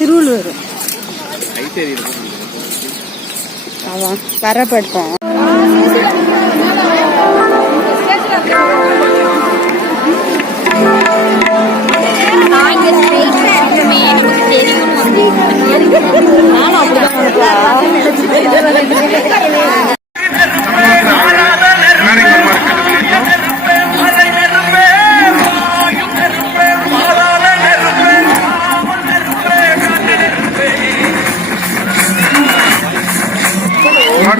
திருவள்ளூர். ஐசேரி அதான் வரப்படுத்தோம்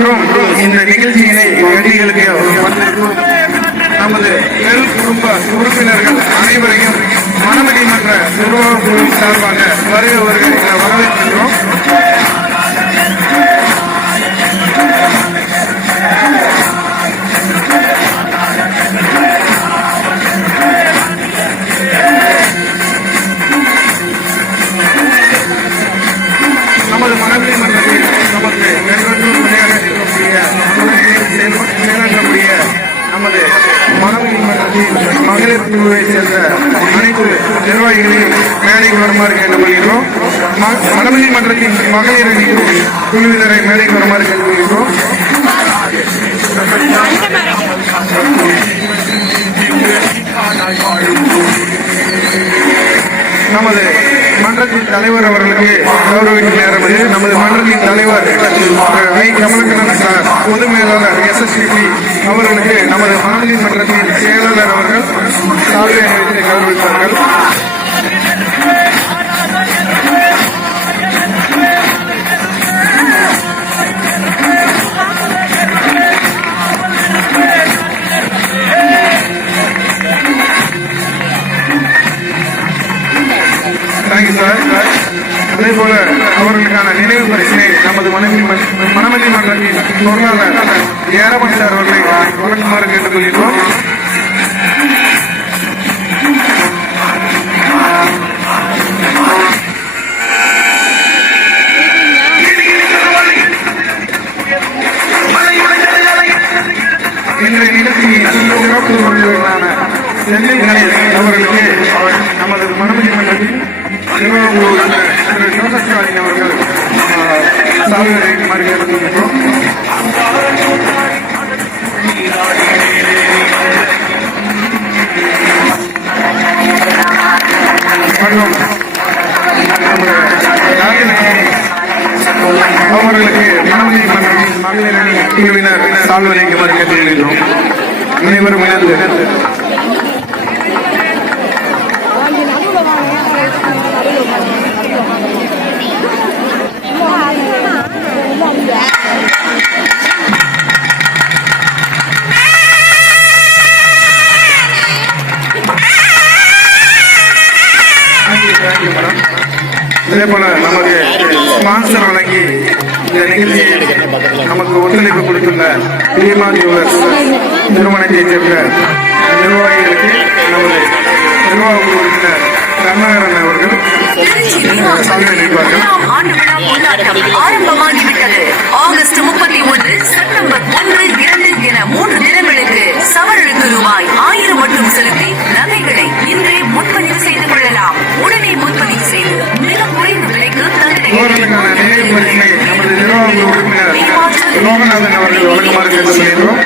மற்றும் இந்த நிகழ்ச்சியினை நடிகளுக்கு நமது நெல் குடும்ப உறுப்பினர்கள் அனைவரையும் மனமடி மன்ற நிர்வாக குழு சார்பாக வருக வரவேற்கின்றோம். மகளிர் குழுவை சேர்ந்த அனைத்து நிர்வாகிகளையும் மேடைக்கு வருமாறு கேட்டுக்கொள்கிறோம் ம- மனதில் மன்றத்தின் மகளிர் அணி குழுவினரை மேடைக்கு வருமாறு கேட்டுக்கொள்கிறோம் நமது மன்றத்தின் தலைவர் அவர்களுக்கு கௌரவிக்கும் நேரம் நமது மன்றத்தின் தலைவர் அஹ், வை கமலக்கண்ணன் சிபி அவர்களுக்கு நமது மனதின் மன்றத்தின் செயலாளர் அவர்கள் சால்வை அணிவித்து கௌரவித்தார்கள் you, sir. அதே போல அவர்களுக்கான நினைவு பரிசினை நமது மனமதி மன்றத்தின் பொருளாளர் ஏரமன் சார் அவர்களை வழங்குமாறு கேட்டுக்கொள்கிறோம் சென்னை கணேஷ் அவர்களுக்கு நமது மனமதி மன்றத்தின் நிர்வாக திரு ஜோசப் ஸ்டாலின் அவர்கள் சாலை அடைக்குமாறு கேட்டுக்கொள்கிறோம் அவர்களுக்கு மனமதி மன்றத்தின் மகளிர் அணி குழுவினர் சால்வை கேட்டுக்கொள்கிறோம் அனைவரும் இணைந்து அதே போல நமக்கு ஸ்பான்சர் வழங்கி இந்த நிகழ்ச்சியை நமக்கு ஒத்துழைப்பு கொடுத்துள்ள பீமா ஜுவல்லர்ஸ் நிறுவனத்தைச் சேர்ந்த நிர்வாகிகளுக்கு நமது நிர்வாக குழு உறுப்பினர் கருணாகரன் அவர்கள் ஆரம்பமாகிவிட்டது. ஆகஸ்ட் முப்பத்தி ஒன்று செப்டம்பர் ஒன்று இரண்டு என மூன்று தினங்களுக்கு சவரனுக்கு ரூபாய் ஆயிரம் மட்டும் செலுத்தி நகைகளை இன்று இவர்களுக்கான நினைவு பரிசினை நமது நிர்வாக உறுப்பினர் லோகநாதன் அவர்கள் வழங்குமாறு கேட்டுக்கொள்கிறோம்